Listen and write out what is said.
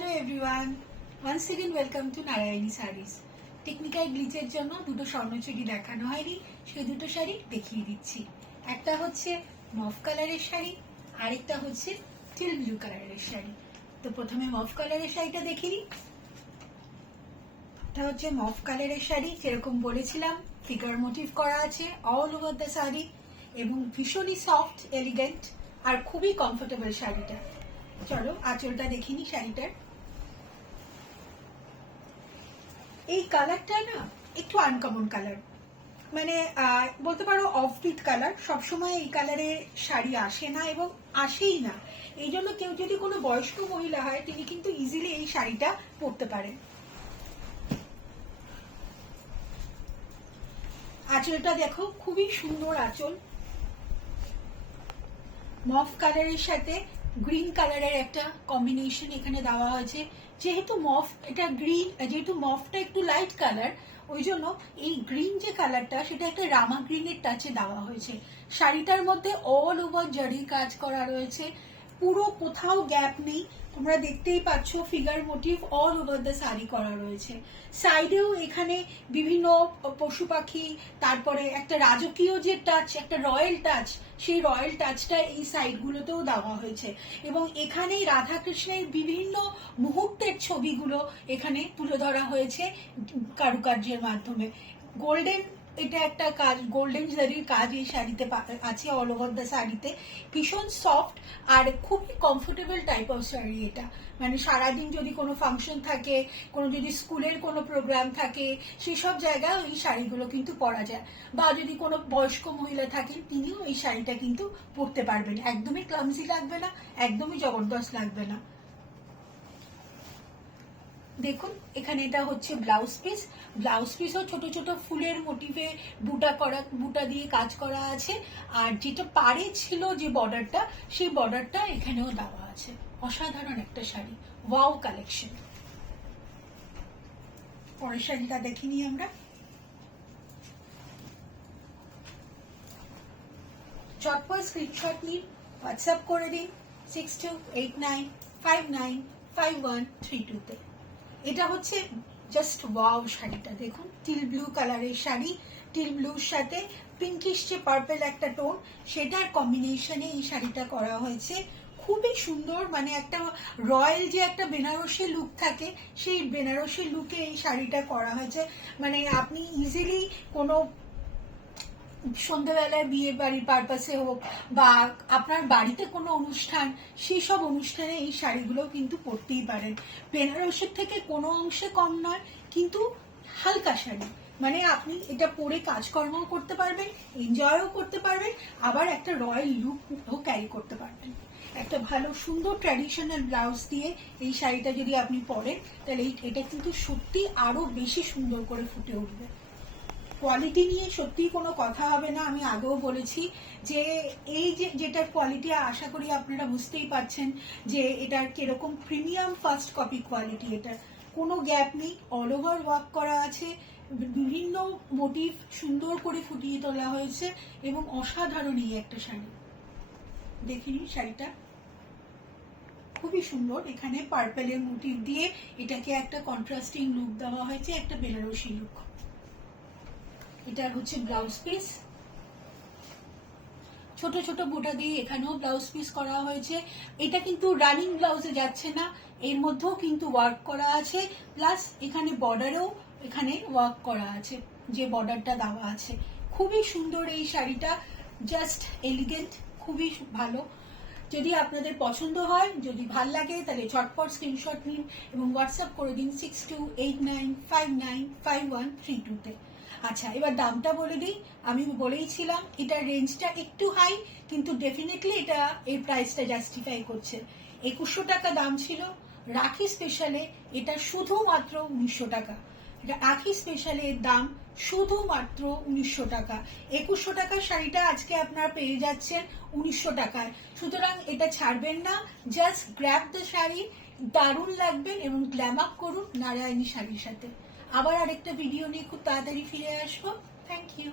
Hello everyone, once again welcome to Narayani saris. Technical গ্লিচের জন্য দুটো স্বর্ণচুড়ি দেখানো হয়নি, সেই দুটো শাড়ি দেখিয়ে দিচ্ছি। একটা হচ্ছে মফ কালারের শাড়ি, আরেকটা হচ্ছে টিল ব্লু কালারের শাড়ি। তো প্রথমে মফ কালারের শাড়িটা দেখিয়ে দিই। এটা হচ্ছে মফ কালারের শাড়ি, যেরকম বলেছিলাম ফিগার মোটিভ করা আছে অল ওভার দ্য শাড়ি এবং ভীষণই সফট, এলিগেন্ট আর খুবই কমফোর্টেবল শাড়িটা। চলো আঁচলটা দেখিনি শাড়িটার। এই কালারটা না একটু আনকমন কালার, মানে বলতে পারো অফবিট কালার। সবসময় এই কালারের শাড়ি আসে না এবং আসেই না। এই জন্য কেউ যদি কোনো বয়স্ক মহিলা হয় তিনি কিন্তু ইজিলি এই শাড়িটা পরতে পারেন। আঁচলটা দেখো, খুবই সুন্দর আঁচল। মফ কালারের সাথে গ্রিন কালারের একটা কম্বিনেশন এখানে দেওয়া হয়েছে। যেহেতু মফ এটা গ্রিন, যেহেতু মফটা একটু লাইট কালার, ওই জন্য এই গ্রিন যে কালারটা সেটা একটা রামা গ্রিনের টাচে দেওয়া হয়েছে। শাড়িটার মধ্যে অল ওভার জারি কাজ করা রয়েছে, পুরো কোথাও গ্যাপ নেই। তোমরা দেখতেই পাচ্ছ figure motif all over the sari করা রয়েছে। সাইডেও এখানে বিভিন্ন পশু পাখি, তারপরে একটা রাজকীয় যে টাচ, একটা রয়্যাল টাচ, সেই রয়্যাল টাচটা এই সাইডগুলোতেও দেওয়া হয়েছে। এবং এখানেই রাধাকৃষ্ণের বিভিন্ন মুহূর্তের ছবিগুলো এখানে তুলে ধরা হয়েছে কারুকার্যের মাধ্যমে। গোল্ডেন, এটা একটা কাজ, গোল্ডেন জারির কাজ এই শাড়িতে আছে অল ওভার দ্য শাড়িতে। ভীষণ সফট আর খুবই কমফোর্টেবল টাইপ অফ শাড়ি এটা। মানে সারাদিন যদি কোনো ফাংশন থাকে, কোনো যদি স্কুলের কোনো প্রোগ্রাম থাকে, সেসব জায়গায় এই শাড়িগুলো কিন্তু পরা যায়। বা যদি কোনো বয়স্ক মহিলা থাকেন তিনিও এই শাড়িটা কিন্তু পরতে পারবেন। একদমই ক্লামজি লাগবে না, একদমই জবরদস্ত লাগবে না। দেখুন এখানে এটা হচ্ছে ব্লাউজ পিস। ব্লাউজ পিসও ছোট ছোট ফুলের মোটিভে বুটা দিয়ে কাজ করা আছে। আর যেটা পাড়ে ছিল যে বর্ডারটা, সেই বর্ডারটা এখানেও দেওয়া আছে। অসাধারণ একটা শাড়ি, ওয়াও কালেকশন। পরের শাড়িটা দেখিনি আমরা। চটপট স্ক্রিনশট নিন, হোয়াটসঅ্যাপ করে দিন 6289595132 তে। এটা হচ্ছে জাস্ট ওয়াও শাড়িটা দেখুন, টিল ব্লু কালারের শাড়ি। টিল ব্লুর সাথে পিঙ্কিশ যে পার্পল একটা টোন, সেটার কম্বিনেশনে এই শাড়িটা করা হয়েছে। খুবই সুন্দর, মানে একটা রয়্যাল যে একটা বেনারসি লুক থাকে, সেই বেনারসি লুকে এই শাড়িটা করা হয়েছে। মানে আপনি ইজিলি কোনো সন্ধ্যাবেলায় বিয়ে বাড়ির পারপাসে হোক বা আপনার বাড়িতে কোনো অনুষ্ঠান, সেই সব অনুষ্ঠানে এই শাড়িগুলো কিন্তু পরতেই পারেন। বেনারসের থেকে কোনো অংশে কম নয়, কিন্তু হালকা শাড়ি, মানে আপনি এটা পরে কাজকর্মও করতে পারবেন, এনজয়ও করতে পারবেন, আবার একটা রয়্যাল লুকও ক্যারি করতে পারবেন। একটা ভালো সুন্দর ট্র্যাডিশনাল ব্লাউজ দিয়ে এই শাড়িটা যদি আপনি পরেন, তাহলে এটা কিন্তু সত্যি আরো বেশি সুন্দর করে ফুটে উঠবে। কোয়ালিটি নিয়ে সত্যি কোনো কথা হবে না। আমি আগেও বলেছি যে এই যেটার কোয়ালিটি আশা করি আপনারা বুঝতেই পারছেন যে এটার কিরকম প্রিমিয়াম ফার্স্ট কপি কোয়ালিটি। এটা কোনো গ্যাপ নেই, অল ওভার ওয়ার্ক করা আছে, বিভিন্ন মোটিভ সুন্দর করে ফুটিয়ে তোলা হয়েছে এবং অসাধারণ এই একটা শাড়ি। দেখিনি শাড়িটা খুবই সুন্দর। এখানে পার্পেলের মোটিভ দিয়ে এটাকে একটা কন্ট্রাস্টিং লুক দেওয়া হয়েছে, একটা বেনারসি লুক। এটা হচ্ছে ব্লাউজ পিস, ছোট ছোট বুটা দিয়ে এখানেও ব্লাউজ পিস করা হয়েছে। এটা কিন্তু রানিং ব্লাউজে যাচ্ছে না, এর মধ্যেও কিন্তু ওয়ার্ক করা আছে, প্লাস এখানে বর্ডারেও এখানে ওয়ার্ক করা আছে, যে বর্ডারটা দেওয়া আছে। খুবই সুন্দর এই শাড়িটা, জাস্ট এলিগেন্ট, খুবই ভালো। যদি আপনাদের পছন্দ হয়, যদি ভাল লাগে, তাহলে ঝটপট স্ক্রিনশট নিন এবং হোয়াটসঅ্যাপ করে দিন 6289595132 তে। আচ্ছা, এবার দামটা বলে দিই। আমি বলেইছিলাম এটার রেঞ্জটা একটু হাই, কিন্তু ডেফিনেটলি এটা এই প্রাইসটা জাস্টিফাই করছে। 2100 টাকা দাম ছিল, রাখি স্পেশালে এটা শুধুমাত্র 1900 টাকা। এটা রাখি স্পেশালে এর দাম শুধুমাত্র 1900 টাকা। 2100 টাকার শাড়িটা আজকে আপনারা পেয়ে যাচ্ছেন 1900 টাকায়। সুতরাং এটা ছাড়বেন না, জাস্ট গ্র্যাব দ্য শাড়ি, দারুণ লাগবেন এবং গ্ল্যাম আপ করুন নারায়ণী শাড়ির সাথে। আবার আরেকটা ভিডিও নিয়ে খুব তাড়াতাড়ি ফিরে আসবো। Thank you.